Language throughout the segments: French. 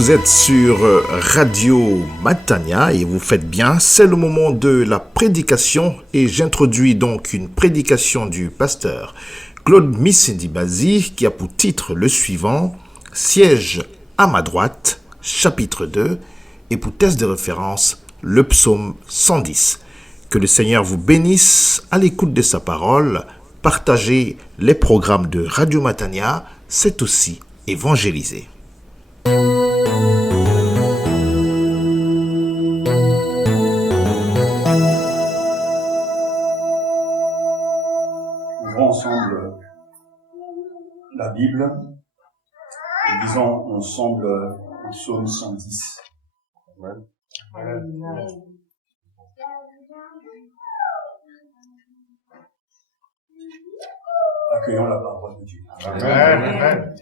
vous êtes sur Radio Matania et vous faites bien, c'est le moment de la prédication et j'introduis donc une prédication du pasteur Claude Missendi-Bazi qui a pour titre le suivant, Siège à ma droite, chapitre 2 et pour texte de référence, le psaume 110. Que le Seigneur vous bénisse à l'écoute de sa parole, partagez les programmes de Radio Matania, c'est aussi évangéliser. Ouvrons ensemble la Bible et lisons ensemble le psaume 110. Amen. Amen. Accueillons la parole de Dieu. Amen. Amen.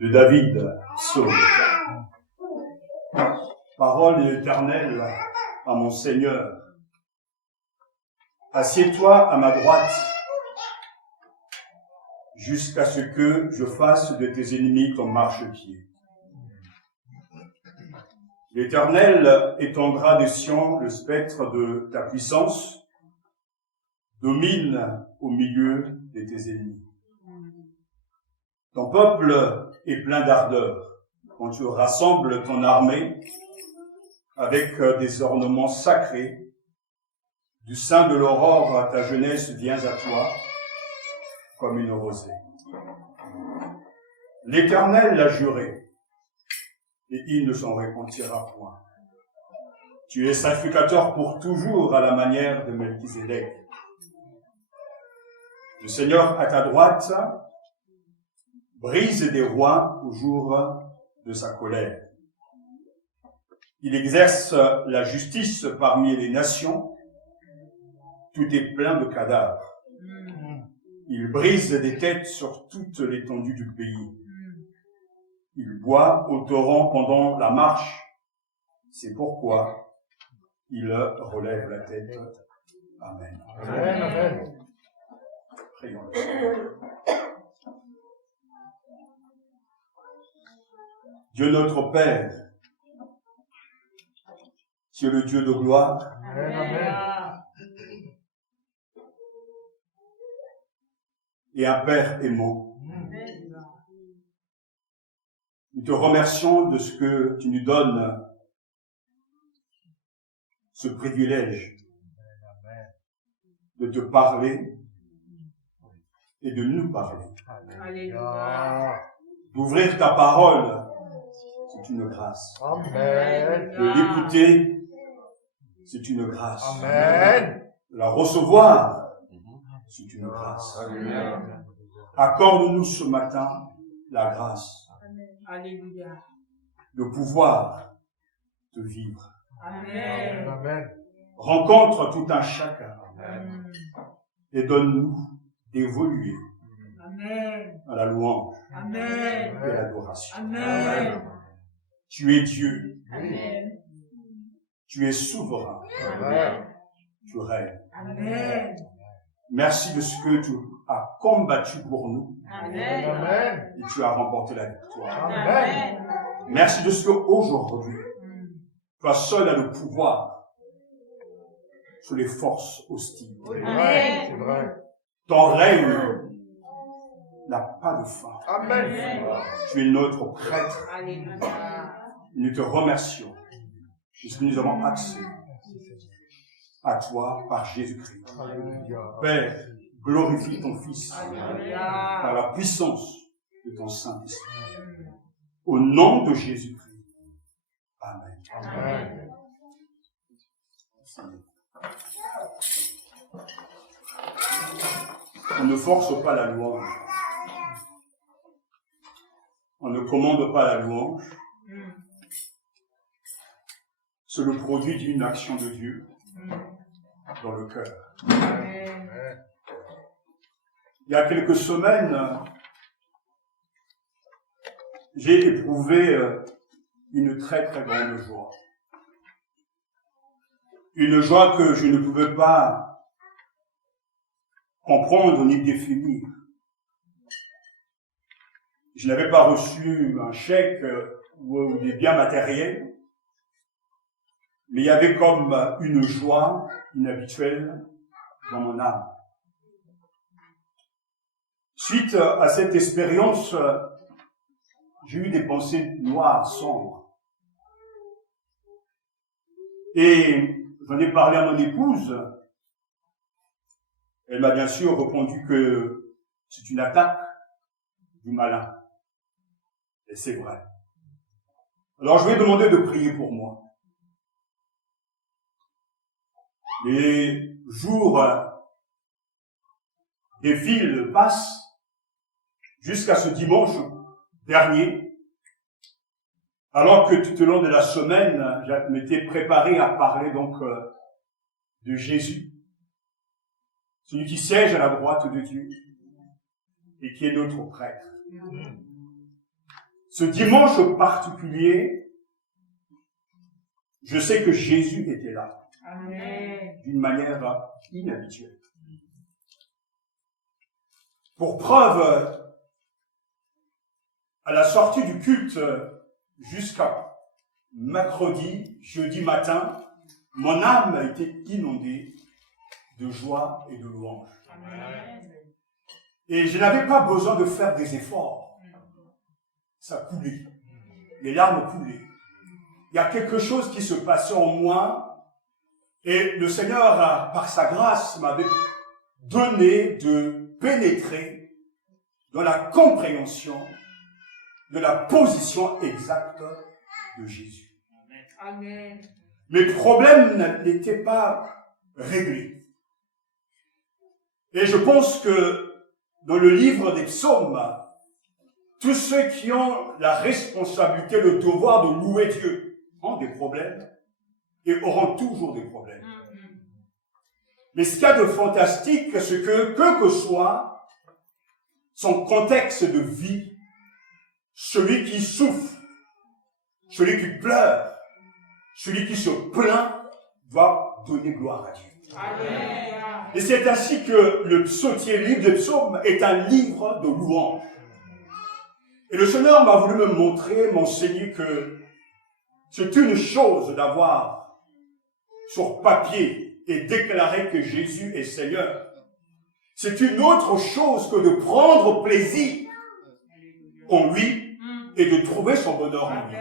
De David, psaume. Parole éternelle à mon Seigneur. Assieds-toi à ma droite, jusqu'à ce que je fasse de tes ennemis ton marchepied. L'Éternel étendra de Sion le spectre de ta puissance, domine au milieu de tes ennemis. Ton peuple est plein d'ardeur quand tu rassembles ton armée avec des ornements sacrés. Du sein de l'aurore, ta jeunesse vient à toi comme une rosée. L'Éternel l'a juré, et il ne s'en repentira point. Tu es sacrificateur pour toujours à la manière de Melchizedek. Le Seigneur à ta droite brise des rois au jour de sa colère. Il exerce la justice parmi les nations. Tout est plein de cadavres. Il brise des têtes sur toute l'étendue du pays. Il boit au torrent pendant la marche. C'est pourquoi il relève la tête. Amen. Amen. Amen. Prions le Seigneur. Dieu notre Père, tu es le Dieu de gloire. Amen. Amen. Et un Père aimant. Amen. Nous te remercions de ce que tu nous donnes, ce privilège de te parler et de nous parler. Alléluia. D'ouvrir ta parole, c'est une grâce. Amen. De l'écouter, c'est une grâce. Amen. De la recevoir, c'est une grâce. Amen. Accorde-nous ce matin la grâce. Alléluia. De pouvoir te vivre. Amen. Amen. Rencontre tout un chacun. Amen. Et donne-nous d'évoluer. Amen. À la louange. Amen. Et à l'adoration. Amen. Tu es Dieu. Amen. Tu es souverain. Amen. Tu règnes. Amen. Merci de ce que tu as combattu pour nous. Amen. Amen. Et tu as remporté la victoire. Amen. Merci de ce qu'aujourd'hui, toi seul as le pouvoir sur les forces hostiles. Amen. C'est vrai. Ton règne n'a pas de fin. Amen. Tu es notre prêtre. Alléluia. Nous te remercions puisque nous avons accès à toi par Jésus-Christ. Alléluia. Père, glorifie ton Fils. Alléluia. Par la puissance de ton Saint-Esprit. Au nom de Jésus-Christ. Amen. Amen. On ne force pas la louange. On ne commande pas la louange. C'est le produit d'une action de Dieu dans le cœur. Il y a quelques semaines, j'ai éprouvé une très très grande joie. Une joie que je ne pouvais pas comprendre ni définir. Je n'avais pas reçu un chèque ou des biens matériels, mais il y avait comme une joie inhabituelle dans mon âme. Suite à cette expérience, j'ai eu des pensées noires, sombres. Et j'en ai parlé à mon épouse. Elle m'a bien sûr répondu que c'est une attaque du malin. Et c'est vrai. Alors je lui ai demandé de prier pour moi. Les jours défilent, passent, jusqu'à ce dimanche dernier, alors que tout au long de la semaine, je m'étais préparé à parler donc de Jésus, celui qui siège à la droite de Dieu et qui est notre prêtre. Ce dimanche particulier, je sais que Jésus était là, d'une manière inhabituelle. Pour preuve, à la sortie du culte jusqu'à mercredi, jeudi matin, mon âme a été inondée de joie et de louange. Et je n'avais pas besoin de faire des efforts. Ça coulait. Les larmes coulaient. Il y a quelque chose qui se passait en moi et le Seigneur, par sa grâce, m'avait donné de pénétrer dans la compréhension de la position exacte de Jésus. Amen. Mes problèmes n'étaient pas réglés. Et je pense que dans le livre des psaumes, tous ceux qui ont la responsabilité, le devoir de louer Dieu ont des problèmes et auront toujours des problèmes. Mais ce qu'il y a de fantastique, c'est que, quel que soit son contexte de vie, celui qui souffre, celui qui pleure, celui qui se plaint, doit donner gloire à Dieu. Amen. Et c'est ainsi que le psautier, le livre des psaumes, est un livre de louange. Et le Seigneur m'a voulu me montrer, m'enseigner que c'est une chose d'avoir sur papier et déclarer que Jésus est Seigneur. C'est une autre chose que de prendre plaisir en lui et de trouver son bonheur en lui.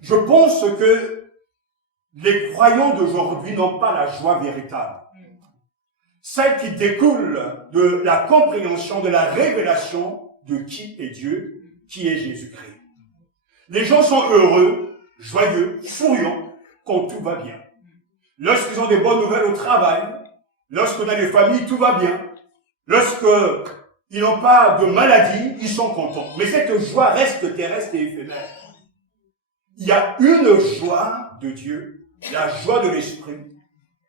Je pense que les croyants d'aujourd'hui n'ont pas la joie véritable. Celle qui découle de la compréhension, de la révélation de qui est Dieu, qui est Jésus-Christ. Les gens sont heureux, joyeux, souriants quand tout va bien. Lorsqu'ils ont des bonnes nouvelles au travail, lorsque dans les familles tout va bien, lorsqu'ils n'ont pas de maladie, ils sont contents. Mais cette joie reste terrestre et éphémère. Il y a une joie de Dieu, la joie de l'esprit,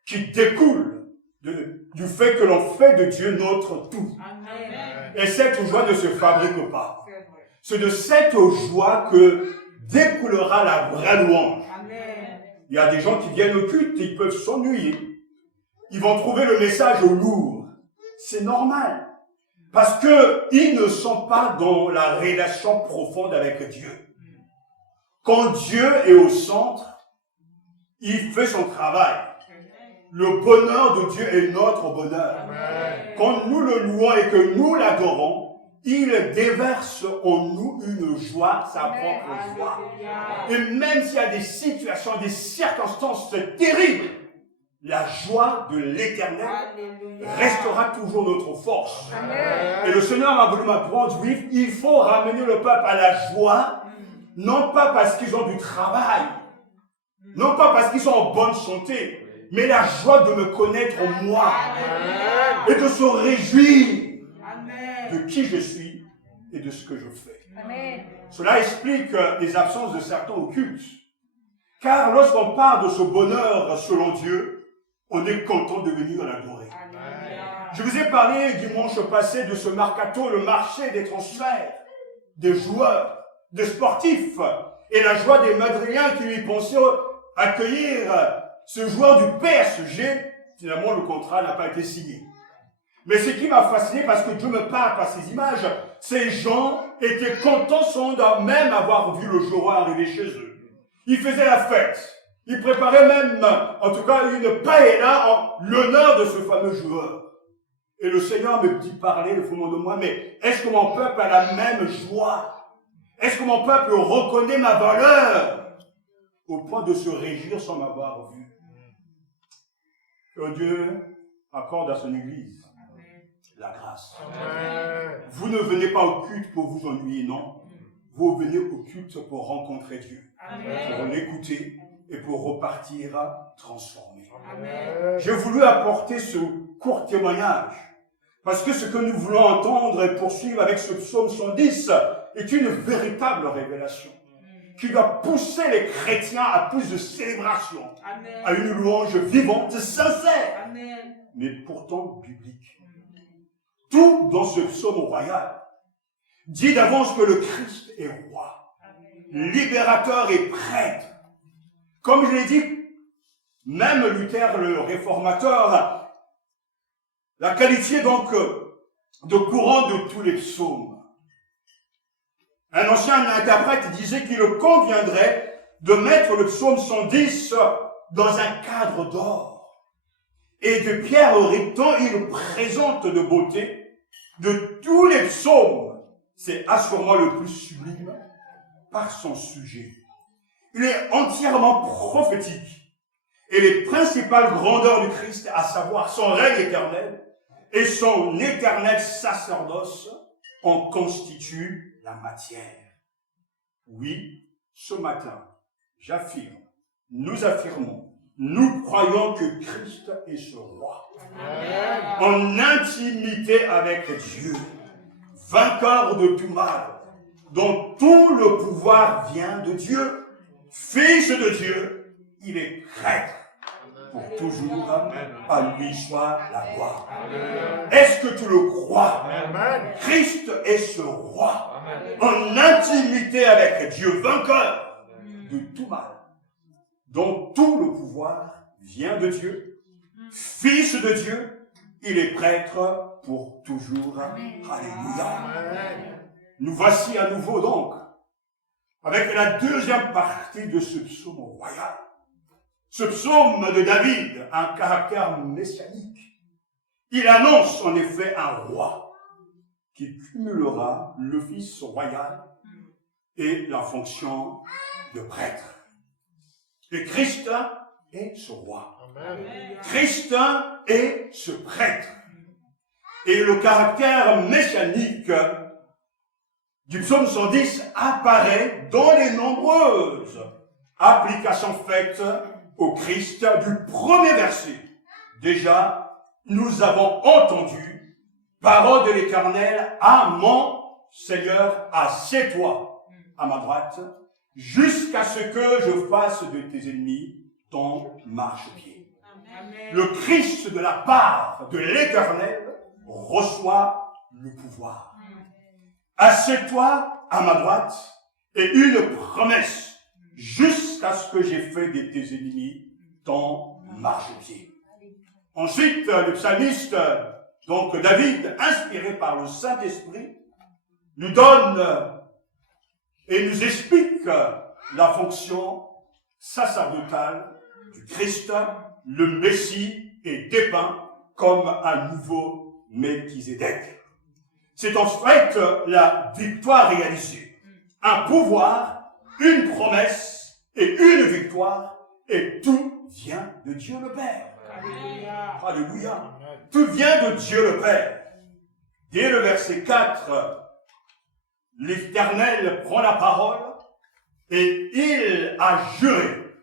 qui découle du fait que l'on fait de Dieu notre tout. Amen. Et cette joie ne se fabrique pas. C'est de cette joie que découlera la vraie louange. Amen. Il y a des gens qui viennent au culte, ils peuvent s'ennuyer. Ils vont trouver le message lourd. C'est normal. Parce que ils ne sont pas dans la relation profonde avec Dieu. Quand Dieu est au centre, il fait son travail. Le bonheur de Dieu est notre bonheur. Amen. Quand nous le louons et que nous l'adorons, il déverse en nous une joie, sa propre joie. Et même s'il y a des situations, des circonstances terribles, la joie de l'Éternel restera toujours notre force. Amen. Et le Seigneur m'a voulu m'apprendre, oui, il faut ramener le peuple à la joie, non pas parce qu'ils ont du travail, non pas parce qu'ils sont en bonne santé, mais la joie de me connaître moi et de se réjouir de qui je suis et de ce que je fais. Amen. Cela explique les absences de certains au culte. Car lorsqu'on parle de ce bonheur selon Dieu, on est content de venir l'adorer. Je vous ai parlé dimanche passé de ce mercato, le marché des transferts, des joueurs, des sportifs, et la joie des Madriens qui lui pensaient accueillir ce joueur du PSG. Finalement, le contrat n'a pas été signé. Mais ce qui m'a fasciné, parce que Dieu me parle par ces images, ces gens étaient contents sans même avoir vu le jour arriver chez eux. Ils faisaient la fête. Ils préparaient même, en tout cas, une paella en l'honneur de ce fameux joueur. Et le Seigneur me dit parler au fond de moi, mais est-ce que mon peuple a la même joie? Est-ce que mon peuple reconnaît ma valeur au point de se réjouir sans m'avoir vu? Que Dieu accorde à son Église la grâce. Vous ne venez pas au culte pour vous ennuyer, non. Vous venez au culte pour rencontrer Dieu, pour l'écouter et pour repartir transformé. J'ai voulu apporter ce court témoignage parce que ce que nous voulons entendre et poursuivre avec ce psaume 110 est une véritable révélation qui doit pousser les chrétiens à plus de célébration, à une louange vivante, sincère, mais pourtant biblique. Tout dans ce psaume royal dit d'avance que le Christ est roi, libérateur et prêtre. Comme je l'ai dit, même Luther, le réformateur, l'a qualifié donc de courant de tous les psaumes. Un ancien interprète disait qu'il conviendrait de mettre le psaume 110 dans un cadre d'or. Et de pierre rectang, il présente de beauté de tous les psaumes. C'est assurément le plus sublime par son sujet. Il est entièrement prophétique. Et les principales grandeurs du Christ, à savoir son règne éternel et son éternel sacerdoce, en constituent la matière. Oui, ce matin, j'affirme, nous affirmons, nous croyons que Christ est ce roi. En intimité avec Dieu, vainqueur de tout mal, dont tout le pouvoir vient de Dieu, fils de Dieu, il est prêtre. Pour toujours, à lui soit la gloire. Est-ce que tu le crois? Christ est ce roi, en intimité avec Dieu, vainqueur de tout mal, dont tout le pouvoir vient de Dieu, fils de Dieu, il est prêtre pour toujours. Alléluia. Nous voici à nouveau donc, avec la deuxième partie de ce psaume royal. Ce psaume de David a un caractère messianique. Il annonce en effet un roi qui cumulera l'office royal et la fonction de prêtre. Et Christ est ce roi. Christ est ce prêtre. Et le caractère messianique du psaume 110 apparaît dans les nombreuses applications faites au Christ du premier verset. Déjà, nous avons entendu parole de l'Éternel à mon Seigneur, assieds-toi à ma droite, jusqu'à ce que je fasse de tes ennemis ton marchepied. Le Christ de la part de l'Éternel reçoit le pouvoir. Assieds-toi à ma droite et une promesse jusqu'à ce que j'ai fait de tes ennemis ton marchepied. Ensuite, le psalmiste, donc David, inspiré par le Saint-Esprit, nous donne et nous explique la fonction sacerdotale du Christ. Le Messie est dépeint comme un nouveau Melchizedek. C'est en fait la victoire réalisée, un pouvoir, une promesse et une victoire, et tout vient de Dieu le Père. Alléluia. Alléluia. Tout vient de Dieu le Père. Dès le verset 4, l'Éternel prend la parole et il a juré.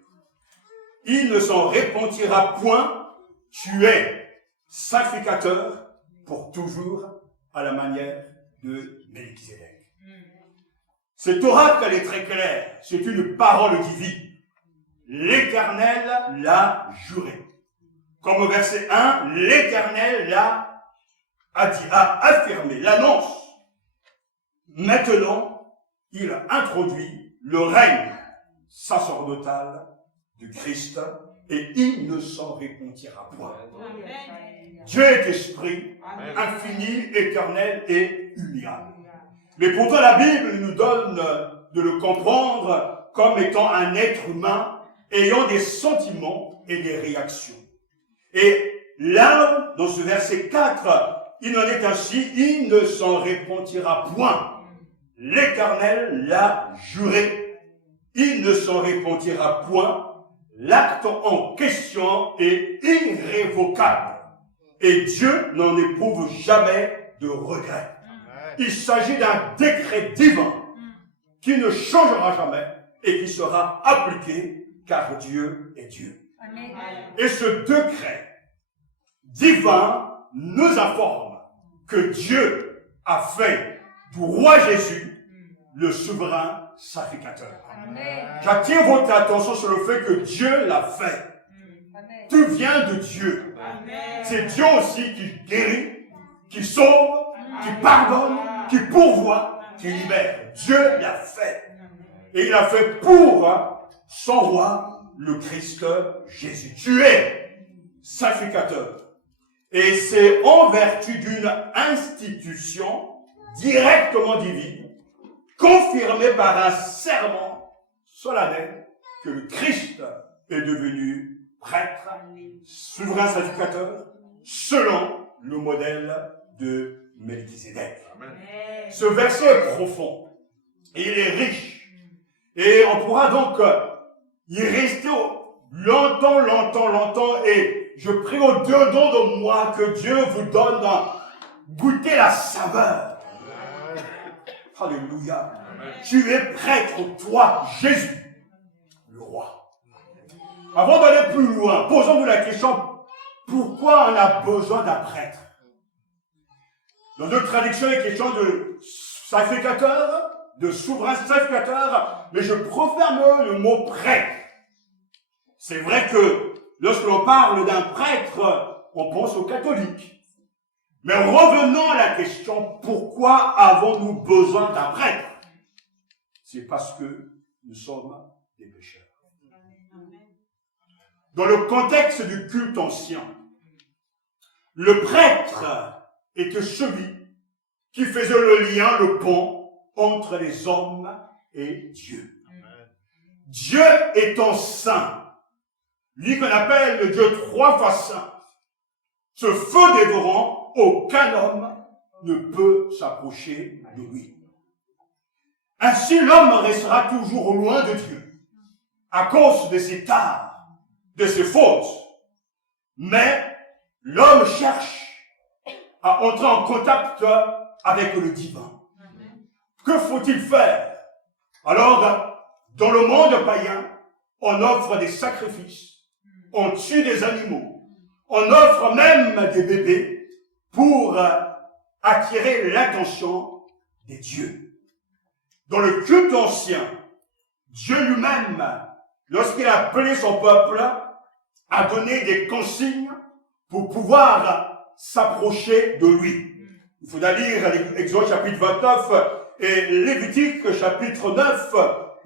Il ne s'en repentira point, tu es sacrificateur pour toujours à la manière de Melchizedek. Cet oracle est très clair, c'est une parole divine. L'Éternel l'a juré. Comme au verset 1, l'Éternel a affirmé, l'annonce. Maintenant, il introduit le règne sacerdotal du Christ et il ne s'en répandira point. Amen. Dieu est esprit, Amen. infini, éternel et uniable. Mais pourtant la Bible nous donne de le comprendre comme étant un être humain ayant des sentiments et des réactions. Et là, dans ce verset 4, il en est ainsi, il ne s'en répandira point. L'Éternel l'a juré, il ne s'en répandira point. L'acte en question est irrévocable. Et Dieu n'en éprouve jamais de regret. Il s'agit d'un décret divin qui ne changera jamais et qui sera appliqué car Dieu est Dieu. Amen. Et ce décret divin nous informe que Dieu a fait du roi Jésus le souverain sacrificateur. Amen. J'attire votre attention sur le fait que Dieu l'a fait. Amen. Tout vient de Dieu. Amen. C'est Dieu aussi qui guérit, qui sauve, qui pardonne, qui pourvoit, qui libère. Dieu l'a fait. Et il l'a fait pour son roi, le Christ Jésus. Tu es sacrificateur. Et c'est en vertu d'une institution directement divine, confirmée par un serment solennel, que le Christ est devenu prêtre, souverain sacrificateur, selon le modèle de Melchizedek. Ce verset est profond, et il est riche, et on pourra donc y rester longtemps, et je prie au-dedans de moi que Dieu vous donne goûter la saveur. Alléluia. Tu es prêtre, toi, Jésus, le roi. Avant d'aller plus loin, posons-nous la question, pourquoi on a besoin d'un prêtre? Dans notre traduction, il est question de sacrificateur, de souverain sacrificateur, mais je préfère le mot prêtre. C'est vrai que lorsque l'on parle d'un prêtre, on pense aux catholiques. Mais revenons à la question, pourquoi avons-nous besoin d'un prêtre? C'est parce que nous sommes des pécheurs. Dans le contexte du culte ancien, le prêtre était celui qui faisait le lien, le pont entre les hommes et Dieu. Dieu étant saint, lui qu'on appelle le Dieu trois fois saint, ce feu dévorant, aucun homme ne peut s'approcher de lui. Ainsi, l'homme restera toujours loin de Dieu, à cause de ses tares, de ses fautes. Mais l'homme cherche à entrer en contact avec le divin. Que faut-il faire? Alors, dans le monde païen, on offre des sacrifices, on tue des animaux, on offre même des bébés pour attirer l'attention des dieux. Dans le culte ancien, Dieu lui-même, lorsqu'il a appelé son peuple, a donné des consignes pour pouvoir s'approcher de lui. Il faudra lire Exode chapitre 29 et Lévitique chapitre 9,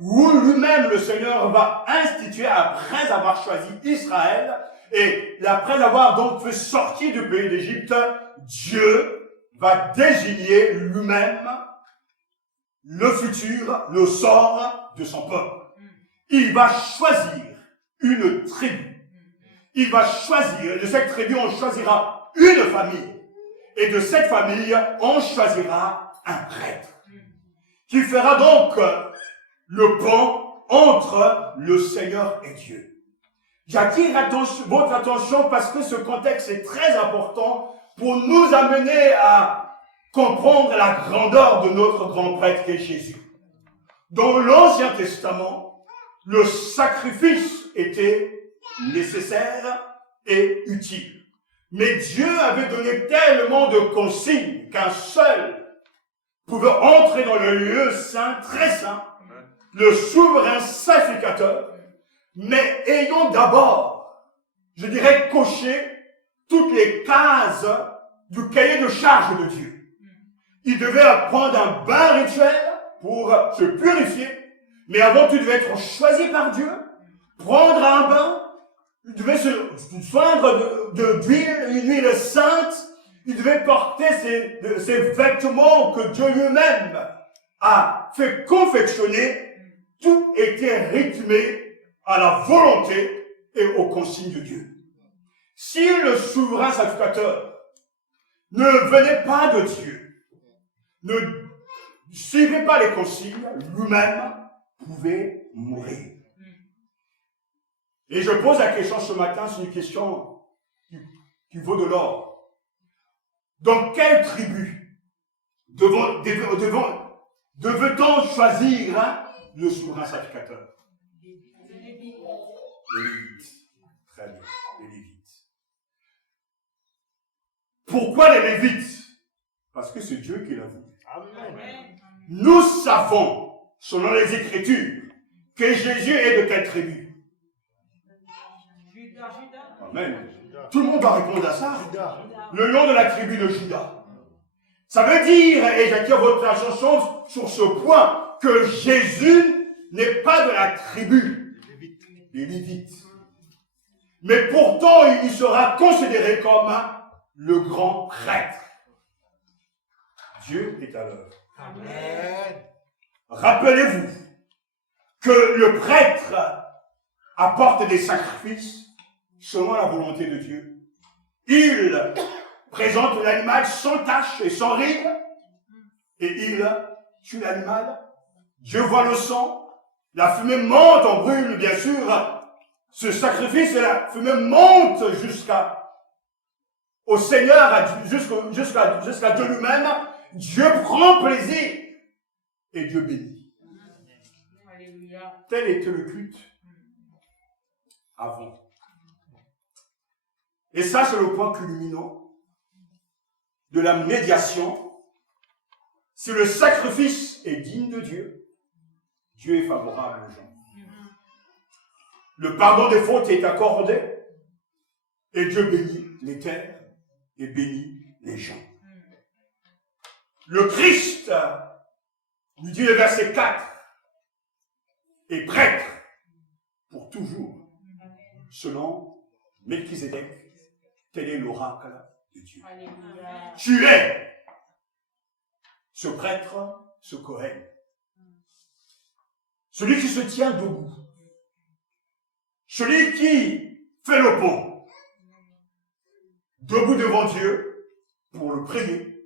où lui-même le Seigneur va instituer, après avoir choisi Israël, et après avoir donc fait sortir du pays d'Égypte, Dieu va désigner lui-même le futur, le sort de son peuple. Il va choisir une tribu. Il va choisir, de cette tribu on choisira une famille. Et de cette famille, on choisira un prêtre. Qui fera donc le pont entre le Seigneur et Dieu. J'attire votre attention parce que ce contexte est très important pour nous amener à comprendre la grandeur de notre grand prêtre qui est Jésus. Dans l'Ancien Testament, le sacrifice était nécessaire et utile. Mais Dieu avait donné tellement de consignes qu'un seul pouvait entrer dans le lieu saint, très saint, le souverain sacrificateur, mais ayant d'abord, je dirais, coché toutes les cases du cahier de charge de Dieu. Il devait prendre un bain rituel pour se purifier, mais avant tout, il devait être choisi par Dieu, prendre un bain, Il devait se soindre d'huile, une huile sainte. Il devait porter ces vêtements que Dieu lui-même a fait confectionner. Tout était rythmé à la volonté et aux consignes de Dieu. Si le souverain sacrificateur ne venait pas de Dieu, ne suivait pas les consignes, lui-même pouvait mourir. Et je pose la question ce matin, c'est une question qui vaut de l'or. Dans quelle tribu devait-on choisir le souverain sacrificateur? Les Lévites. Très bien, les Lévites. Pourquoi les Lévites? Parce que c'est Dieu qui l'a voulu. Amen. Nous savons, selon les Écritures, que Jésus est de quelle tribu? Amen. Tout le monde va répondre à ça. Le nom de la tribu de Juda. Ça veut dire, et j'attire votre attention sur ce point, que Jésus n'est pas de la tribu des Lévites. Mais pourtant, il sera considéré comme le grand prêtre. Dieu est à l'œuvre. Amen. Rappelez-vous que le prêtre apporte des sacrifices selon la volonté de Dieu. Il présente l'animal sans tache et sans ride, et il tue l'animal. Dieu voit le sang, la fumée monte, on brûle bien sûr ce sacrifice, et la fumée monte jusqu'au Seigneur, jusqu'à Dieu lui-même. Dieu prend plaisir et Dieu bénit. Alléluia. Tel était le culte avant. Et ça, c'est le point culminant de la médiation. Si le sacrifice est digne de Dieu, Dieu est favorable aux gens. Le pardon des fautes est accordé et Dieu bénit les terres et bénit les gens. Le Christ, nous dit le verset 4, est prêtre pour toujours, selon Melchizedek. Tel est l'oracle de Dieu. Alléluia. Tu es ce prêtre, ce Cohen. Celui qui se tient debout. Celui qui fait le pont. Debout devant Dieu pour le prier,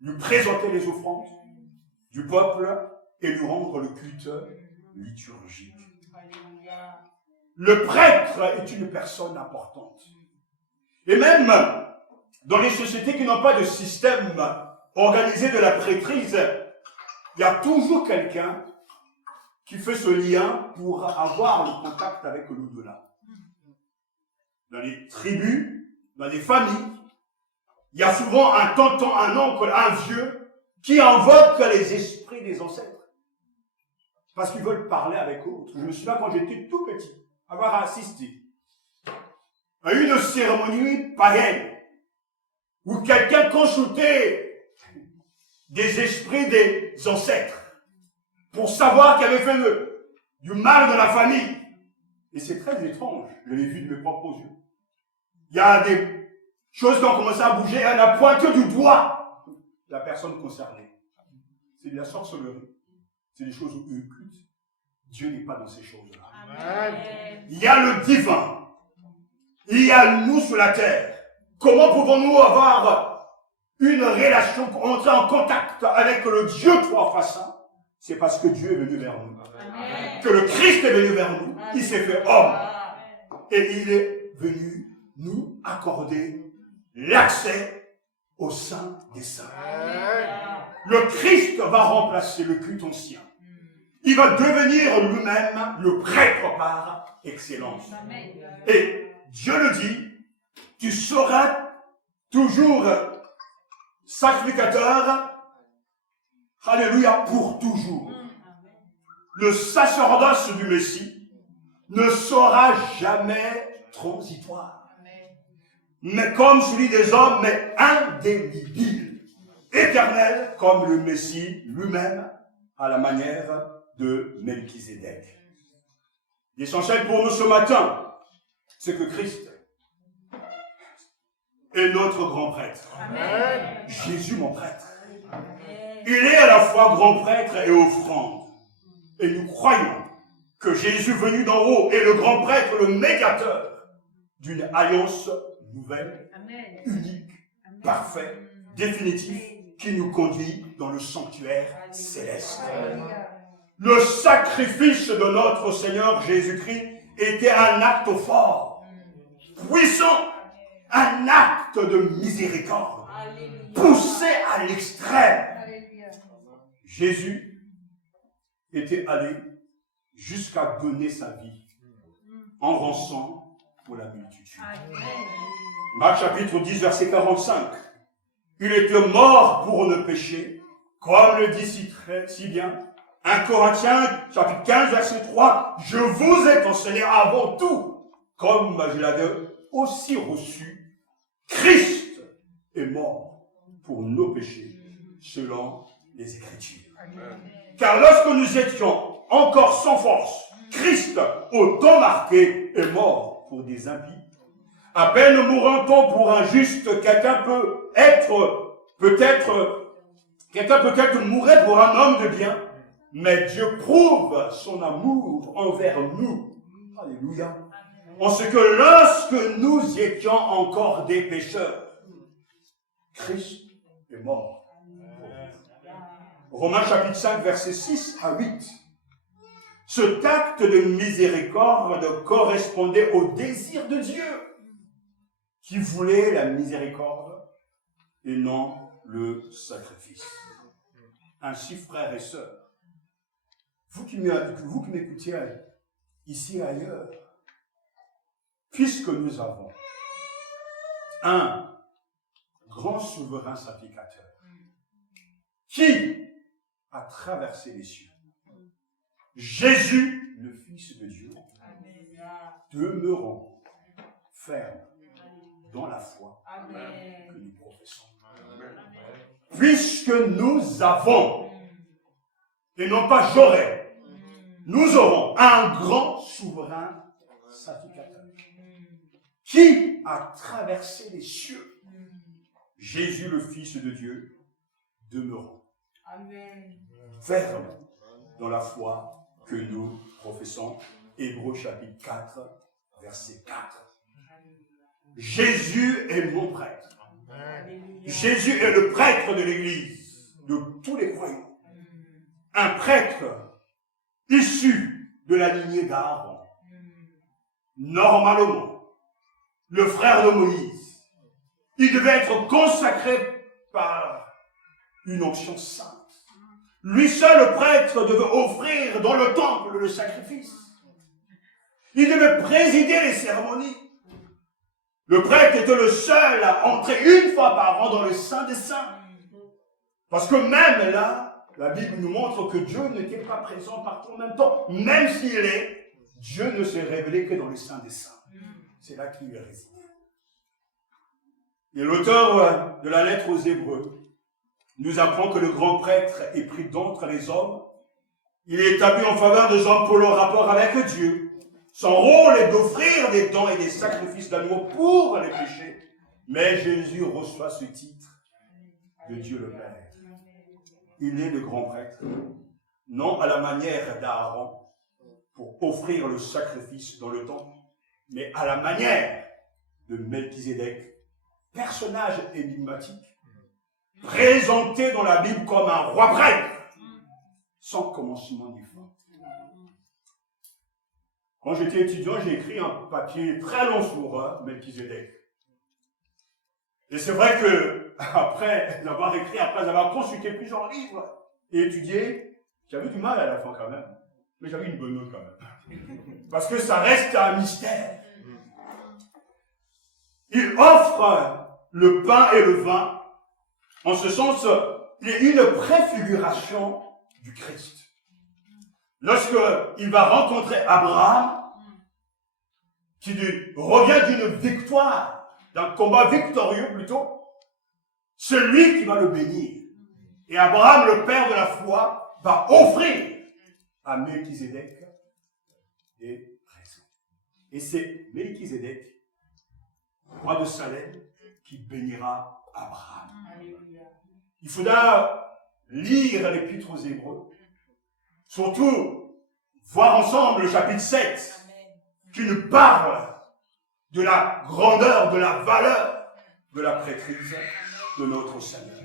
lui présenter les offrandes du peuple et lui rendre le culte liturgique. Alléluia. Le prêtre est une personne importante. Et même dans les sociétés qui n'ont pas de système organisé de la prêtrise, il y a toujours quelqu'un qui fait ce lien pour avoir le contact avec l'au-delà. Dans les tribus, dans les familles, il y a souvent un tonton, un oncle, un vieux qui invoque les esprits des ancêtres. Parce qu'ils veulent parler avec eux. Je me souviens quand j'étais tout petit, avoir assisté à une cérémonie païenne où quelqu'un consultait des esprits des ancêtres pour savoir qu'il avait fait du mal dans la famille. Et c'est très étrange, je l'ai vu de mes propres yeux. Il y a des choses qui ont commencé à bouger, et on a pointé du doigt la personne concernée. C'est de la sorcellerie, c'est des choses occultes. Dieu n'est pas dans ces choses-là. Amen. Il y a le divin. Il y a nous sur la terre. Comment pouvons-nous avoir une relation, entrer en contact avec le Dieu trois face un? C'est parce que Dieu est venu vers nous. Amen. Que le Christ est venu vers nous. Amen. Il s'est fait homme. Amen. Et il est venu nous accorder l'accès au sein des saints. Amen. Le Christ va remplacer le culte ancien. Il va devenir lui-même le prêtre par excellence. Amen. Et Dieu le dit, tu seras toujours sacrificateur, alléluia, pour toujours. Le sacerdoce du Messie ne sera jamais transitoire, mais comme celui des hommes, mais indélébile, éternel, comme le Messie lui-même, à la manière de Melchizedek. L'essentiel pour nous ce matin, c'est que Christ est notre grand prêtre. Amen. Jésus, mon prêtre. Il est à la fois grand prêtre et offrande. Et nous croyons que Jésus venu d'en haut est le grand prêtre, le médiateur d'une alliance nouvelle, Amen. unique, Amen. parfaite, définitive, qui nous conduit dans le sanctuaire céleste. Alléluia. Le sacrifice de notre Seigneur Jésus-Christ était un acte fort, puissant, un acte de miséricorde, Alléluia. poussé à l'extrême. Alléluia. Jésus était allé jusqu'à donner sa vie en rançon pour la multitude. Amen. Marc chapitre 10, verset 45. Il était mort pour le péché, comme le dit si bien 1 Corinthiens chapitre 15, verset 3. Je vous ai enseigné avant tout, comme je l'avais aussi reçu, Christ est mort pour nos péchés, selon les Écritures. Car lorsque nous étions encore sans force, Christ, au temps marqué, est mort pour des impies. À peine mourant-on pour un juste, quelqu'un peut peut-être mourir pour un homme de bien, mais Dieu prouve son amour envers nous. Alléluia. En ce que lorsque nous étions encore des pécheurs, Christ est mort pour nous. Romains chapitre 5, versets 6 à 8. Cet acte de miséricorde correspondait au désir de Dieu, qui voulait la miséricorde et non le sacrifice. Ainsi, frères et sœurs, vous qui m'écoutiez ici et ailleurs, puisque nous avons un grand souverain sacrificateur qui a traversé les cieux, Jésus, le Fils de Dieu, demeurons fermes dans la foi que nous professons. Puisque nous avons, et non pas j'aurai, nous aurons un grand souverain sacrificateur qui a traversé les cieux. Jésus, le Fils de Dieu, demeurons fermes dans la foi que nous professons. Hébreux chapitre 4, verset 4. Jésus est mon prêtre. Jésus est le prêtre de l'Église, de tous les croyants. Un prêtre issu de la lignée d'Aaron. Normalement, le frère de Moïse, il devait être consacré par une onction sainte. Lui seul, le prêtre, devait offrir dans le temple le sacrifice. Il devait présider les cérémonies. Le prêtre était le seul à entrer une fois par an dans le Saint des Saints. Parce que même là, la Bible nous montre que Dieu n'était pas présent partout en même temps. Même s'il est, Dieu ne s'est révélé que dans le Saint des Saints. C'est là qu'il réside. Et l'auteur de la lettre aux Hébreux nous apprend que le grand prêtre est pris d'entre les hommes. Il est établi en faveur des hommes pour leur rapport avec Dieu. Son rôle est d'offrir des dons et des sacrifices d'amour pour les péchés. Mais Jésus reçoit ce titre de Dieu le Père. Il est le grand prêtre, non à la manière d'Aaron, pour offrir le sacrifice dans le temple, mais à la manière de Melchizedek, personnage énigmatique, présenté dans la Bible comme un roi prêtre, sans commencement ni fin. Quand j'étais étudiant, j'ai écrit un papier très long sur Melchizedek. Et c'est vrai que, après avoir consulté plusieurs livres et étudié, j'avais du mal à la fin quand même. Mais j'avais une bonne note quand même. Parce que ça reste un mystère. Il offre le pain et le vin. En ce sens, il est une préfiguration du Christ. Lorsqu'il va rencontrer Abraham, qui revient d'une victoire, d'un combat victorieux plutôt, c'est lui qui va le bénir. Et Abraham, le père de la foi, va offrir à Melchizedek des présents. Et c'est Melchizedek, roi de Salem, qui bénira Abraham. Il faudra lire l'Épître aux Hébreux, surtout voir ensemble le chapitre 7, qui nous parle de la grandeur, de la valeur de la prêtrise de notre Seigneur.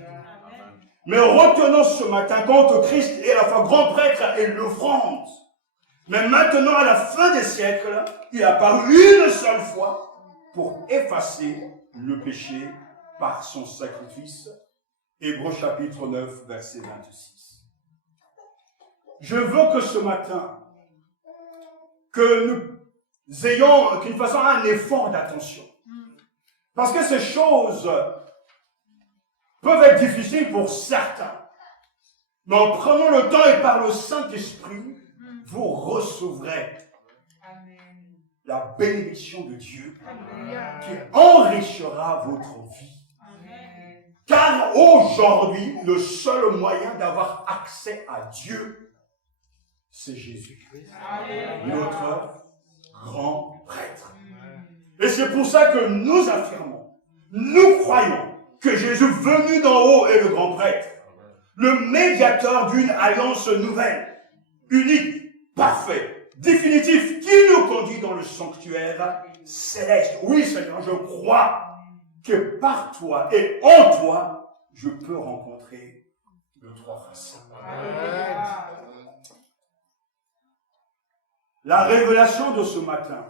Mais retenons ce matin, quand Christ est à la fois grand prêtre et l'offrande, mais maintenant, à la fin des siècles, il a apparu une seule fois pour effacer le péché par son sacrifice. Hébreux chapitre 9, verset 26. Je veux que ce matin, que nous ayons, qu'il nous fassions un effort d'attention. Parce que ces choses peuvent être difficiles pour certains. Mais en prenant le temps et par le Saint-Esprit, vous recevrez la bénédiction de Dieu qui enrichira votre vie. Car aujourd'hui, le seul moyen d'avoir accès à Dieu, c'est Jésus-Christ, notre grand prêtre. Et c'est pour ça que nous affirmons, nous croyons que Jésus venu d'en haut est le grand prêtre, le médiateur d'une alliance nouvelle, unique, parfait, définitif, qui nous conduit dans le sanctuaire céleste. Oui, Seigneur, je crois que par toi et en toi, je peux rencontrer le Trois Frères Saints. La révélation de ce matin,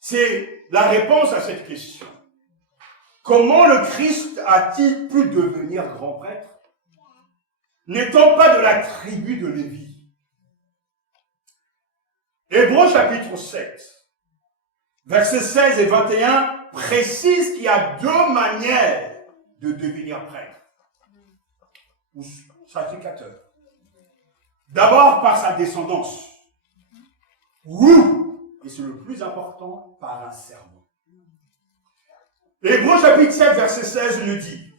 c'est la réponse à cette question. Comment le Christ a-t-il pu devenir grand prêtre, n'étant pas de la tribu de Lévi? Hébreux chapitre 7, versets 16 et 21 précise qu'il y a deux manières de devenir prêtre ou sacrificateur. D'abord par sa descendance, ou, et c'est le plus important, par un serment. Hébreux chapitre 7, verset 16 nous dit: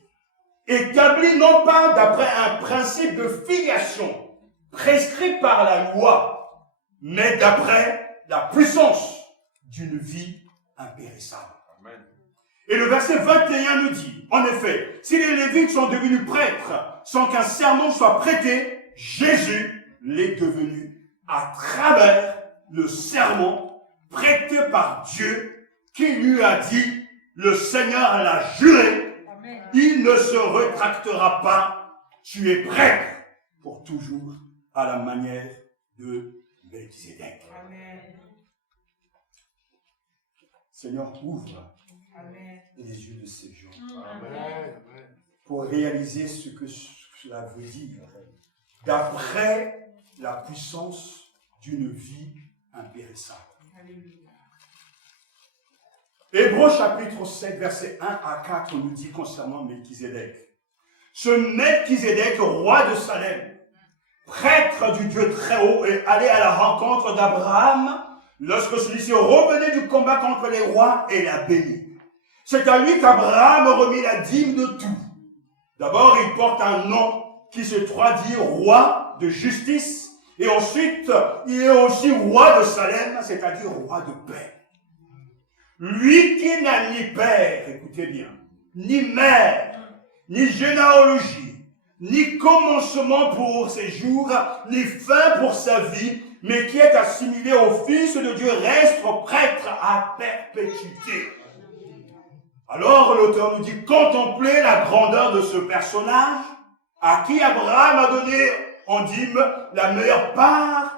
établi non pas d'après un principe de filiation prescrit par la loi, mais d'après la puissance d'une vie impérissable. Amen. Et le verset 21 nous dit, en effet, si les Lévites sont devenus prêtres sans qu'un serment soit prêté, Jésus l'est devenu à travers le serment prêté par Dieu qui lui a dit: le Seigneur l'a juré, amen, il ne se rétractera pas, tu es prêtre pour toujours à la manière de Melchizedek. Amen. Seigneur, ouvre, amen, les yeux de ces gens, amen, pour réaliser ce que cela veut dire d'après la puissance d'une vie impérissable. Hébreux chapitre 7, versets 1 à 4 nous dit concernant Melchizedek: ce Melchizedek, roi de Salem, prêtre du Dieu très haut, est allé à la rencontre d'Abraham lorsque celui-ci revenait du combat contre les rois et l'a béni. C'est à lui qu'Abraham remit la dîme de tout. D'abord, il porte un nom qui se traduit roi de justice, et ensuite, il est aussi roi de Salem, c'est-à-dire roi de paix. Lui qui n'a ni père, écoutez bien, ni mère, ni généalogie, ni commencement pour ses jours, ni fin pour sa vie, mais qui est assimilé au Fils de Dieu, reste prêtre à perpétuité. Alors l'auteur nous dit: contemplez la grandeur de ce personnage à qui Abraham a donné en dîme la meilleure part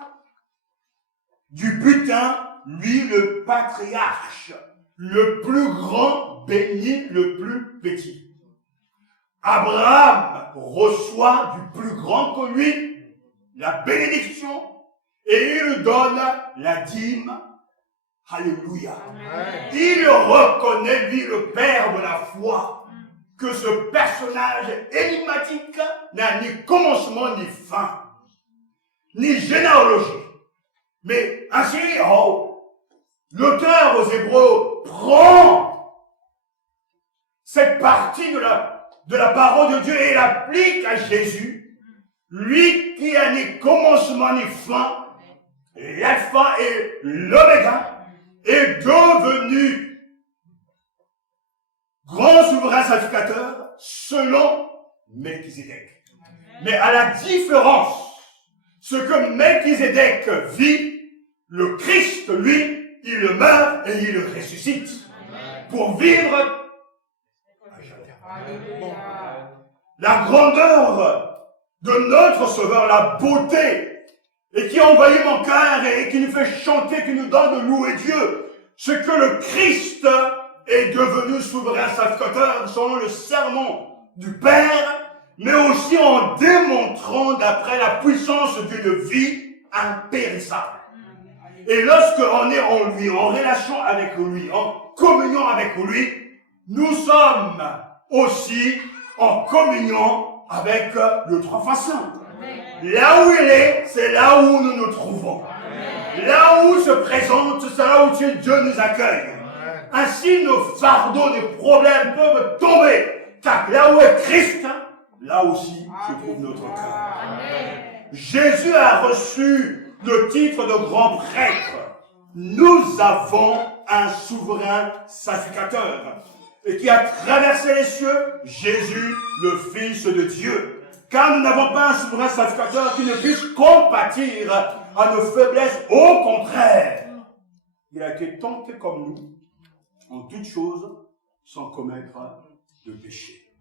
du butin, lui le patriarche, le plus grand béni le plus petit. Abraham reçoit du plus grand que lui la bénédiction et il donne la dîme. Alléluia. Amen. Il reconnaît, lui, le Père de la foi, que ce personnage énigmatique n'a ni commencement ni fin, ni généalogie. Mais ainsi, l'auteur aux Hébreux prend cette partie de la parole de Dieu et l'applique à Jésus, lui qui a ni commencement ni fin, l'alpha et l'oméga, est devenu grand souverain sacrificateur selon Melchizedek. Mais à la différence, ce que Melchizedek vit, le Christ, lui, il meurt et il ressuscite pour vivre à jamais. La grandeur de notre Sauveur, la beauté, et qui envahit mon cœur et qui nous fait chanter, qui nous donne de louer Dieu, c'est que le Christ est devenu souverain sacrificateur selon le serment du Père, mais aussi en démontrant d'après la puissance d'une vie impérissable. Et lorsque on est en lui, en relation avec lui, en communion avec lui, nous sommes aussi en communion avec le Trois Façons. Là où il est, c'est là où nous nous trouvons. Là où se présente, c'est là où Dieu nous accueille. Ainsi, nos fardeaux, nos problèmes peuvent tomber. Car là où est Christ, là aussi se trouve notre cœur. Jésus a reçu le titre de grand prêtre. Nous avons un souverain sacrificateur et qui a traversé les cieux, Jésus, le Fils de Dieu. Car nous n'avons pas un souverain sacrificateur qui ne puisse compatir à nos faiblesses. Au contraire, il a été tenté comme nous, en toutes choses, sans commettre de péché.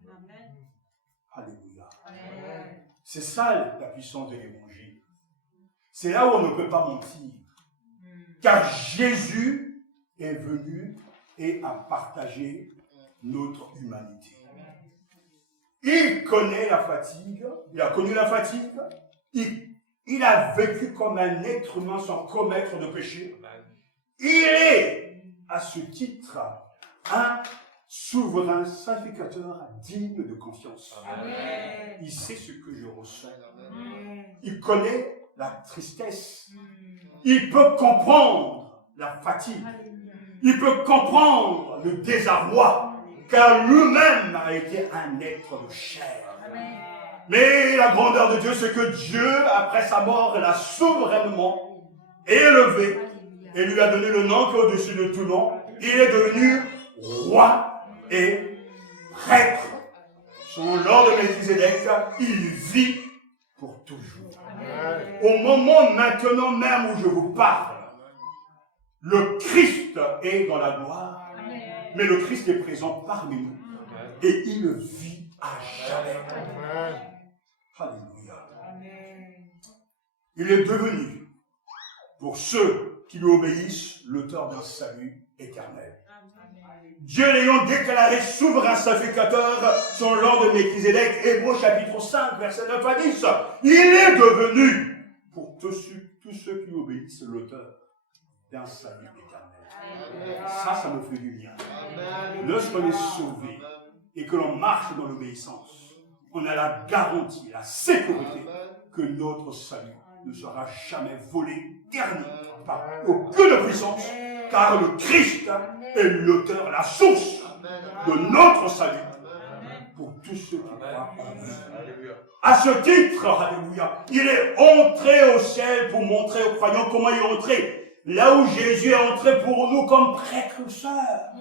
Alléluia. C'est ça la puissance de l'évangile. C'est là où on ne peut pas mentir. Car Jésus est venu et a partagé notre humanité. Il connaît la fatigue, il a connu la fatigue, il a vécu comme un être humain sans commettre de péché. Il est, à ce titre, un souverain sacrificateur digne de confiance. Amen. Il sait ce que je ressens. Amen. Il connaît la tristesse. Il peut comprendre la fatigue. Il peut comprendre le désarroi. Car lui-même a été un être de chair. Amen. Mais la grandeur de Dieu, c'est que Dieu, après sa mort, l'a souverainement élevé et lui a donné le nom qui est au-dessus de tout nom. Il est devenu roi et prêtre. Selon l'ordre de Melchizedek, il vit pour toujours. Amen. Au moment maintenant même où je vous parle, le Christ est dans la gloire. Mais le Christ est présent parmi nous. Et il vit à jamais. Amen. Alléluia. Il est devenu, pour ceux qui lui obéissent, l'auteur d'un salut éternel. Dieu l'ayant déclaré souverain sacrificateur selon l'ordre de Melchizedek, Hébreux chapitre 5, verset 9 à 10, il est devenu, pour tous ceux qui lui obéissent, l'auteur d'un salut éternel. Ça me fait du bien. Lorsqu'on est sauvé et que l'on marche dans l'obéissance, on a la garantie, la sécurité que notre salut ne sera jamais volé, terni par aucune puissance, car le Christ est l'auteur, la source de notre salut pour tous ceux qui croient en lui. À ce titre, alléluia, il est entré au ciel pour montrer aux croyants comment il est entré. Là où Jésus est entré pour nous comme précurseur,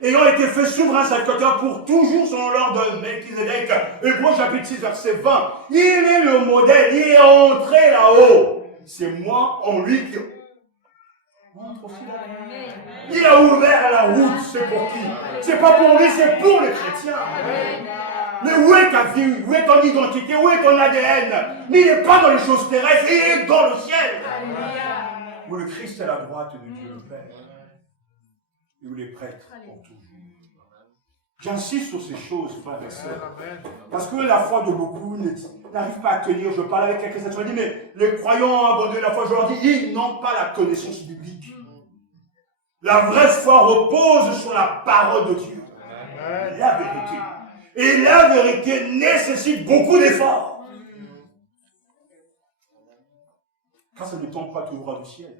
ayant été fait souverain sacrificateur pour toujours selon l'ordre de Melchizedek, Hébreux chapitre 6, verset 20. Il est le modèle, il est entré là-haut. C'est moi en lui qui entre aussi là. Il a ouvert la route, c'est pour qui? C'est pas pour lui, c'est pour les chrétiens. Mais où est ta vie? Où est ton identité? Où est ton ADN? Mais il n'est pas dans les choses terrestres, il est dans le ciel. Où le Christ est à la droite de Dieu le Père, et où les prêtres pour toujours. J'insiste sur ces choses, frères et sœurs, parce que la foi de beaucoup n'arrive pas à tenir. Je parle avec quelqu'un cette fois, dit, mais les croyants ont abandonné la foi. Je leur dis, ils n'ont pas la connaissance biblique. La vraie foi repose sur la parole de Dieu, la vérité. Et la vérité nécessite beaucoup d'efforts. Car ça ne tombe pas tout droit du ciel.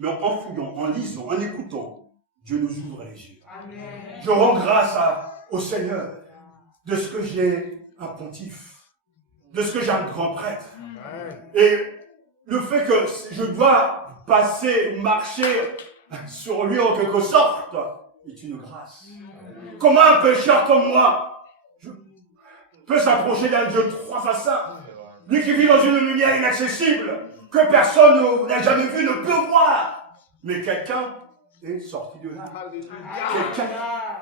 Mais en fouillant, en lisant, en écoutant, Dieu nous ouvre les yeux. Amen. Je rends grâce au Seigneur de ce que j'ai un pontife, de ce que j'ai un grand prêtre. Amen. Et le fait que je dois passer, marcher sur lui en quelque sorte, est une grâce. Comment un pécheur comme moi peut s'approcher d'un Dieu trois faces, lui qui vit dans une lumière inaccessible, que personne n'a jamais vu, ne peut voir. Mais quelqu'un est sorti de là. Quelqu'un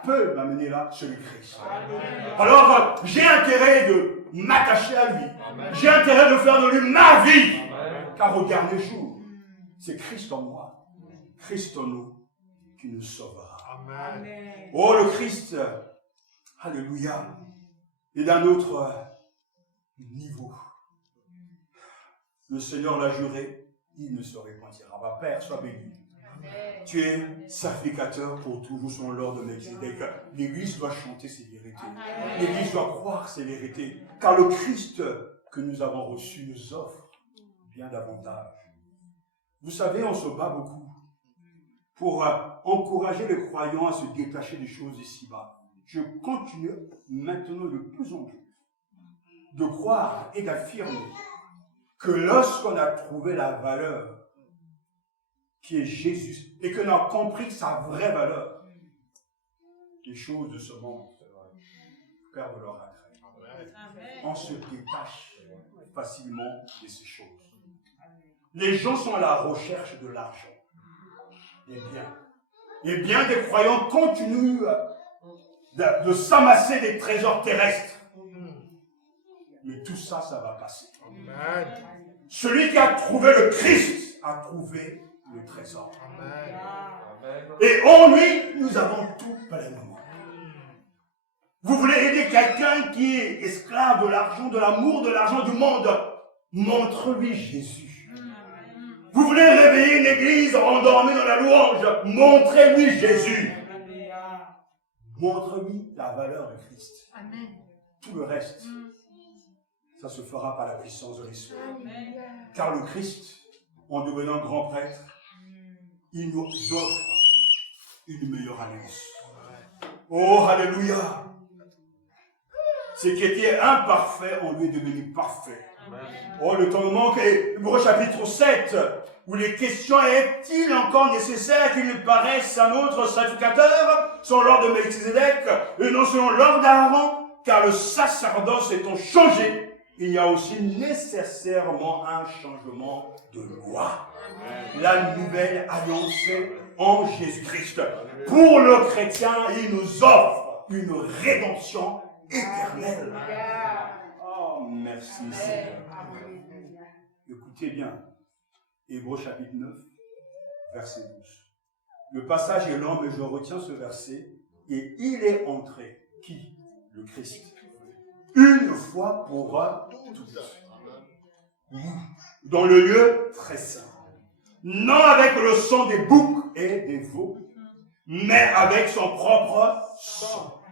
peut m'amener là, celui Christ. Alors, j'ai intérêt de m'attacher à lui. J'ai intérêt de faire de lui ma vie. Car au dernier jour, c'est Christ en moi, Christ en nous, qui nous sauvera. Amen. Oh, le Christ, alléluia, est d'un autre niveau. Le Seigneur l'a juré, il ne se repentira pas. Père, sois béni. Amen. Tu es sacrificateur pour toujours selon l'ordre de Melchizedek. L'Église doit chanter ses vérités. L'Église doit croire ses vérités. Car le Christ que nous avons reçu nous offre bien davantage. Vous savez, on se bat beaucoup pour encourager les croyants à se détacher des choses ici-bas. Je continue maintenant de plus en plus de croire et d'affirmer que lorsqu'on a trouvé la valeur qui est Jésus et qu'on a compris sa vraie valeur, les choses de ce monde perdent leur attrait. On se détache facilement de ces choses. Les gens sont à la recherche de l'argent, des biens. Et bien des croyants continuent de s'amasser des trésors terrestres. Mais tout ça, ça va passer. Amen. Celui qui a trouvé le Christ a trouvé le trésor. Amen. Et en lui, nous avons tout pleinement. Vous voulez aider quelqu'un qui est esclave de l'argent, de l'amour, de l'argent du monde, montre-lui Jésus. Vous voulez réveiller une église endormie dans la louange, montrez-lui Jésus. Montre-lui la valeur de Christ. Amen. Tout le reste, ça se fera par la puissance de l'Esprit. Car le Christ, en devenant grand prêtre, il nous offre une meilleure alliance. Oh, alléluia! Ce qui était imparfait, on lui est devenu parfait. Oh, le temps me manque. Et Hébreux chapitre 7, où les questions: est-il encore nécessaire qu'il nous paraisse un autre sacrificateur selon l'ordre de Melchizedek et non selon l'ordre d'Aaron? Car le sacerdoce étant changé, il y a aussi nécessairement un changement de loi. La nouvelle alliance en Jésus-Christ. Pour le chrétien, il nous offre une rédemption éternelle. Oh, merci Seigneur. Écoutez bien, Hébreux chapitre 9, verset 12. Le passage est long, mais je retiens ce verset. Et il est entré, qui? Le Christ. Une fois pour toutes. Dans le lieu très saint. Non avec le sang des boucs et des veaux, mais avec son propre sang.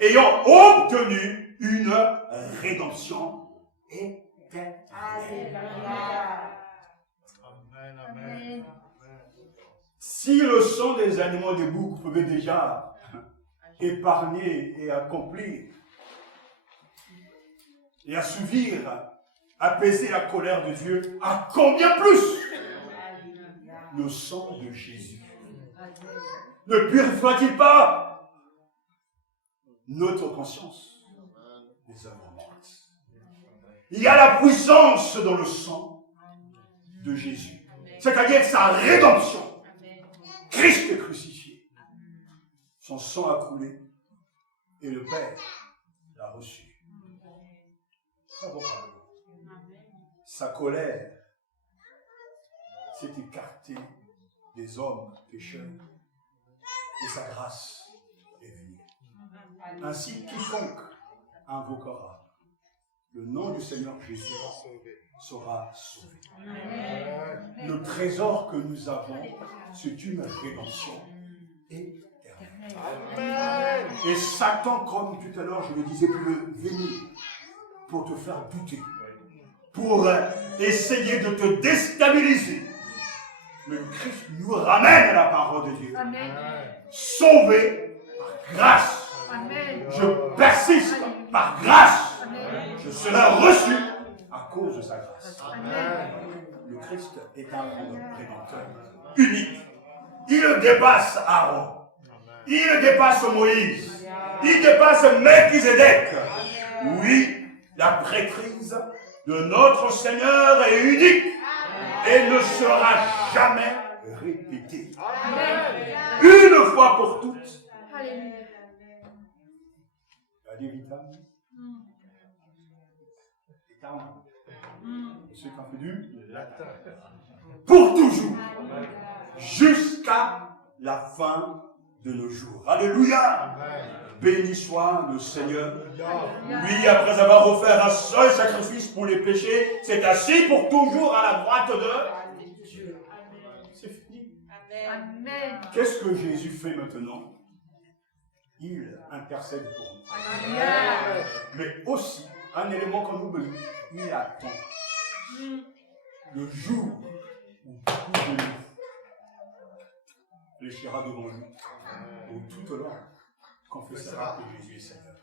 Ayant obtenu une rédemption éternelle. Amen, amen. Si le sang des animaux des boucs pouvait déjà épargner et accomplir et assouvir, apaiser la colère de Dieu, à combien plus le sang de Jésus ne purifiera-t-il pas notre conscience des œuvres mortes? Il y a la puissance dans le sang de Jésus, c'est-à-dire sa rédemption. Christ est crucifié, son sang a coulé et le Père l'a reçu. Sa colère s'est écartée des hommes pécheurs et sa grâce est venue. Ainsi, quiconque invoquera le nom du Seigneur Jésus sera sauvé. Le trésor que nous avons, c'est une rédemption éternelle. Et Satan, comme tout à l'heure je le disais, peut venir pour te faire douter, pour essayer de te déstabiliser. Mais le Christ nous ramène à la parole de Dieu. Amen. Sauvé par grâce. Amen. Je persiste par grâce. Amen. Je serai reçu à cause de sa grâce. Amen. Le Christ est un rédempteur unique. Il dépasse Aaron. Il dépasse Moïse. Il dépasse Melchizedek. Oui, la prêtrise de notre Seigneur est unique et ne sera jamais répétée. Une fois pour toutes. Ad vitam. Ceux qui ont fait du latin. Pour toujours. Jusqu'à la fin de nos jours. Alléluia. Béni soit le Seigneur. Lui, après avoir offert un seul sacrifice pour les péchés, s'est assis pour toujours à la droite de Dieu. C'est fini. Amen. Qu'est-ce que Jésus fait maintenant? Il intercède pour nous. Amen. Mais aussi, un élément qu'on oublie, il attend le jour où beaucoup de nous fléchira devant lui, où toute l'homme confessera que Jésus est Seigneur.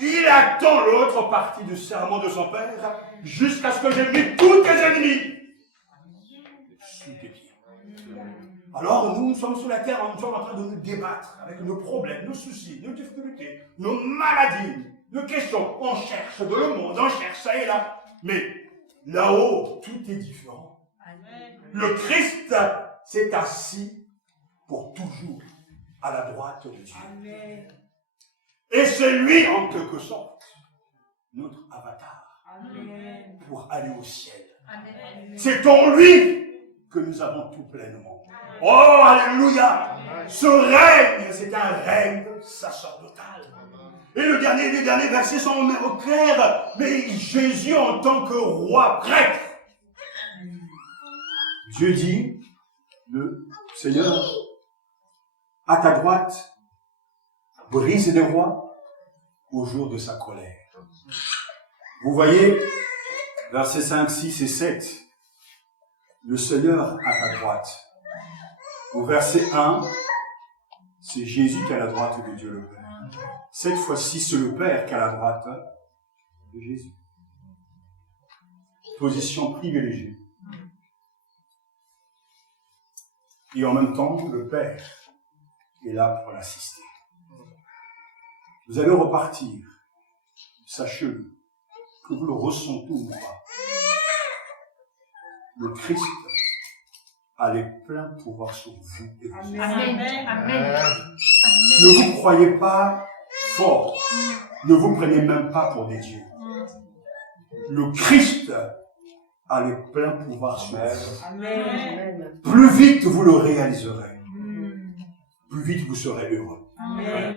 Il attend l'autre partie du serment de son Père jusqu'à ce que j'ai mis tous tes ennemis sous tes pieds. Alors nous sommes sur la terre, nous sommes en train de nous débattre avec nos problèmes, nos soucis, nos difficultés, nos maladies, nos questions. On cherche de le monde, on cherche ça et là. Mais là-haut, tout est différent. Le Christ s'est assis pour toujours à la droite de Dieu. Amen. Et c'est lui, en quelque sorte, notre avatar Amen. pour aller au ciel. Amen. C'est en lui que nous avons tout pleinement. Oh, alléluia! Ce règne, c'est un règne sacerdotal. Et le dernier verset sont au clair. Mais Jésus en tant que roi prêtre. Dieu dit, le Seigneur, à ta droite, brise les rois au jour de sa colère. Vous voyez, versets 5, 6 et 7, le Seigneur à ta droite. Au verset 1, c'est Jésus qui est à la droite de Dieu le Père. Cette fois-ci, c'est le Père qui est à la droite de Jésus. Position privilégiée. Et en même temps, le Père est là pour l'assister. Vous allez repartir. Sachez-le, que vous le ressentez ou pas. Le Christ a les pleins pouvoirs sur vous et vous. Amen. Amen. Ne vous croyez pas fort. Ne vous prenez même pas pour des dieux. Le Christ a les pleins pouvoirs sur vous. Amen. Plus vite vous le réaliserez, plus vite vous serez heureux. Amen.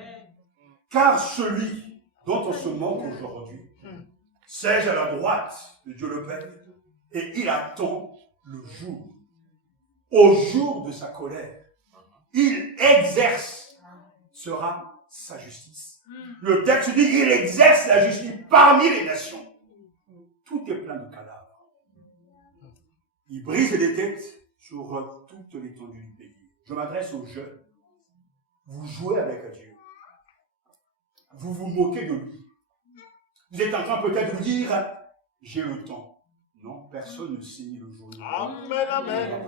Car celui dont on se moque aujourd'hui siège à la droite de Dieu le Père et il attend le jour. Au jour de sa colère, il exercera sa justice. Le texte dit il exerce la justice parmi les nations. Tout est plein de cadavres. Il brise les têtes sur toute l'étendue du pays. Je m'adresse aux jeunes. Vous jouez avec Dieu. Vous vous moquez de lui. Vous êtes en train peut-être de dire, j'ai le temps. Non, personne ne signe le jour. Amen, amen.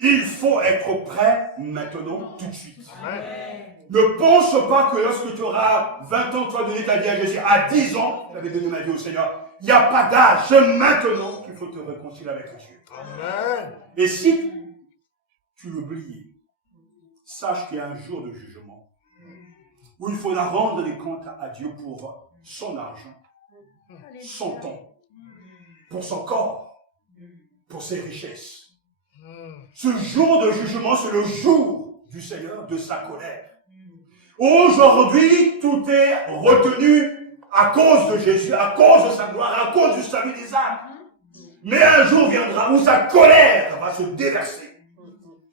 Il faut être prêt maintenant, tout de suite. Amen. Ne pense pas que lorsque tu auras 20 ans, tu vas donner ta vie à Jésus. À 10 ans, tu avais donné ma vie au Seigneur. Il n'y a pas d'âge. C'est maintenant qu'il faut te réconcilier avec Dieu. Amen. Et si tu l'oublies, sache qu'il y a un jour de jugement où il faudra rendre des comptes à Dieu pour son argent, son temps, pour son corps, pour ses richesses. Ce jour de jugement, c'est le jour du Seigneur, de sa colère. Aujourd'hui, tout est retenu à cause de Jésus, à cause de sa gloire, à cause du salut des âmes. Mais un jour viendra où sa colère va se déverser.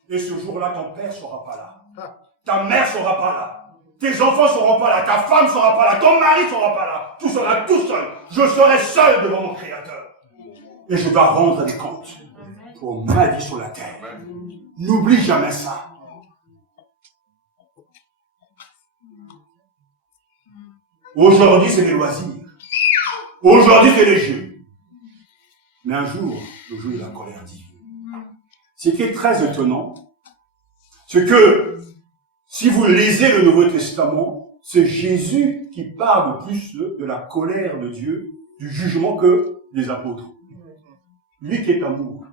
Et ce jour-là, ton père ne sera pas là. Ta mère ne sera pas là. Tes enfants ne seront pas là. Ta femme ne sera pas là. Ton mari ne sera pas là. Tu seras tout seul. Je serai seul devant mon Créateur. Et je dois rendre des comptes pour ma vie sur la terre. N'oublie jamais ça. Aujourd'hui, c'est des loisirs. Aujourd'hui, c'est des jeux. Mais un jour, le jour de la colère divine. Ce qui est très étonnant, c'est que si vous lisez le Nouveau Testament, c'est Jésus qui parle plus de la colère de Dieu, du jugement que les apôtres. Lui qui est amour.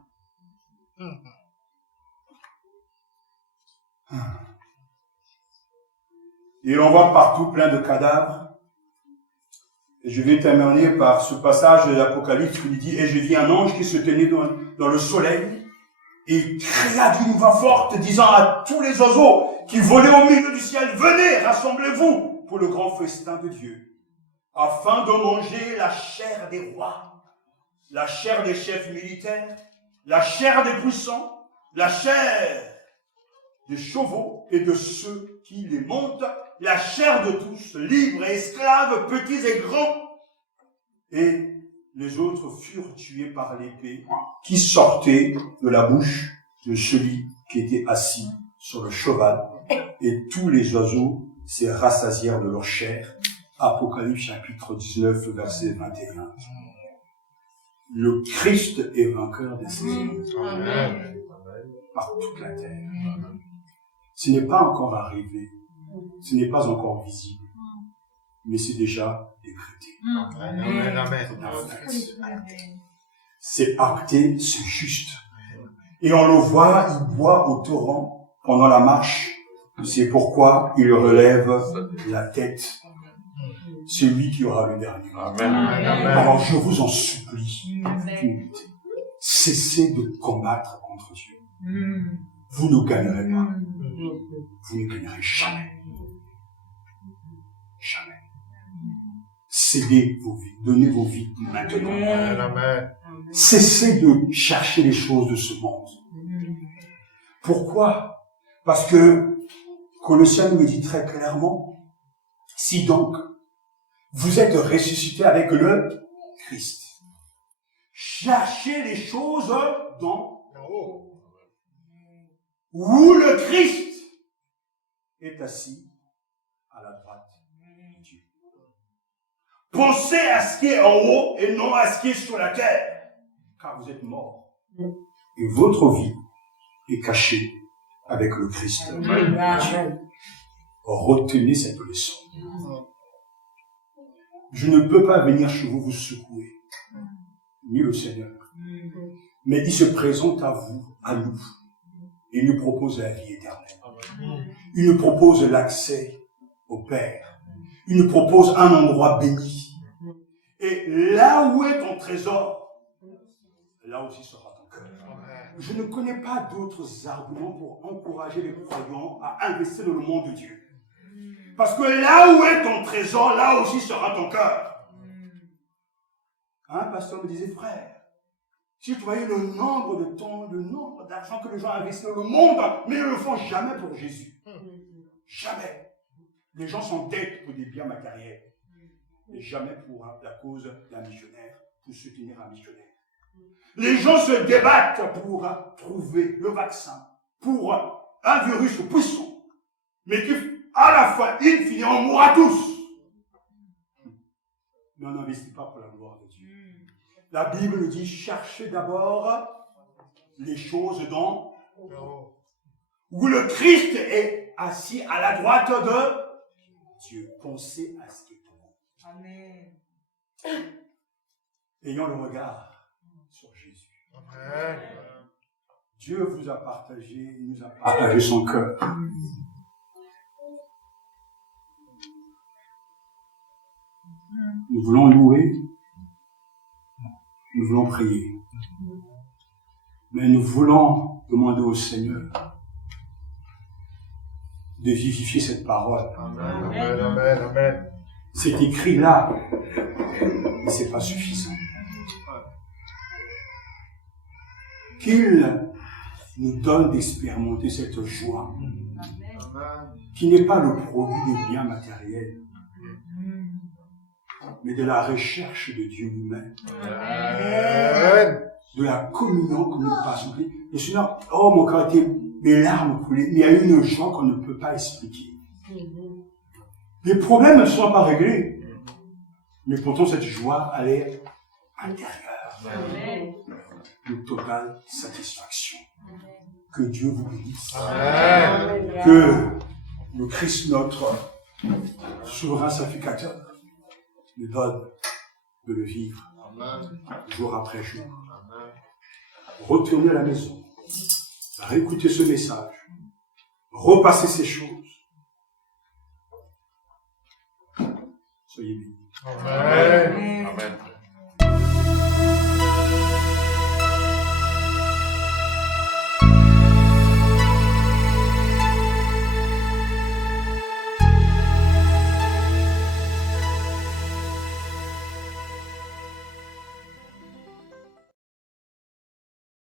Et on voit partout plein de cadavres. Et je vais terminer par ce passage de l'Apocalypse où il dit « Et je vis un ange qui se tenait dans le soleil, et il cria d'une voix forte, disant à tous les oiseaux qui volaient au milieu du ciel, venez, rassemblez-vous pour le grand festin de Dieu, afin de manger la chair des rois, la chair des chefs militaires, la chair des puissants, la chair des chevaux et de ceux qui les montent, la chair de tous, libres et esclaves, petits et grands. Et les autres furent tués par l'épée qui sortait de la bouche de celui qui était assis sur le cheval. Et tous les oiseaux se rassasièrent de leur chair. Apocalypse chapitre 19, verset 21. Le Christ est vainqueur des ennemis par toute la terre. Ce n'est pas encore arrivé, ce n'est pas encore visible, mais c'est déjà décrété. C'est acté, c'est juste. Et on le voit, il boit au torrent pendant la marche. C'est pourquoi il relève la tête. C'est lui qui aura le dernier. Alors je vous en supplie, cessez de combattre contre Dieu. Vous ne gagnerez pas. Vous ne gagnerez jamais. Jamais. Cédez vos vies, donnez vos vies maintenant. Cessez de chercher les choses de ce monde. Pourquoi? Parce que Colossiens nous le dit très clairement, si donc vous êtes ressuscités avec le Christ, cherchez les choses d'en haut, où le Christ est assis à la droite de Dieu. Pensez à ce qui est en haut et non à ce qui est sur la terre, car vous êtes morts. Et votre vie est cachée avec le Christ. Retenez cette leçon. Je ne peux pas venir chez vous vous secouer, ni le Seigneur. Mais il se présente à vous, à nous. Il nous propose la vie éternelle. Il nous propose l'accès au Père. Il nous propose un endroit béni. Et là où est ton trésor, là aussi sera ton cœur. Je ne connais pas d'autres arguments pour encourager les croyants à investir dans le monde de Dieu. Parce que là où est ton trésor, là aussi sera ton cœur. Un pasteur me disait, frère, si tu voyais le nombre de temps, le nombre d'argent que les gens investissent dans le monde, mais ils ne le font jamais pour Jésus. Jamais. Les gens s'endettent pour des biens matériels, mais jamais pour la cause d'un missionnaire, pour soutenir un missionnaire. Les gens se débattent pour trouver le vaccin, pour un virus puissant, mais qui, à la fin, in fine, on mourra tous. Mais on n'investit pas pour la gloire de Dieu. La Bible nous dit, cherchez d'abord les choses dans où le Christ est assis à la droite de Dieu. Pensez à ce qui est pour vous. Amen. Ayant le regard sur Jésus. Amen. Dieu vous a partagé, nous a partagé son cœur. Nous voulons louer, nous voulons prier, mais nous voulons demander au Seigneur de vivifier cette parole. Amen. Amen. Amen. C'est écrit là, mais ce n'est pas suffisant. Qu'il nous donne d'expérimenter cette joie, qui n'est pas le produit des biens matériels, mais de la recherche de Dieu lui-même. Amen. De la communion que nous passons. Le Seigneur, oh mon cœur était, mes larmes coulaient, mais il y a une joie qu'on ne peut pas expliquer. Les problèmes ne sont pas réglés, mais pourtant cette joie, elle est intérieure. Amen. de totale satisfaction. Que Dieu vous bénisse. Amen. Que le Christ, notre souverain sacrificateur, nous donne de le vivre jour après jour. Retournez à la maison, réécoutez ce message, repassez ces choses. Soyez bénis. Amen. Amen.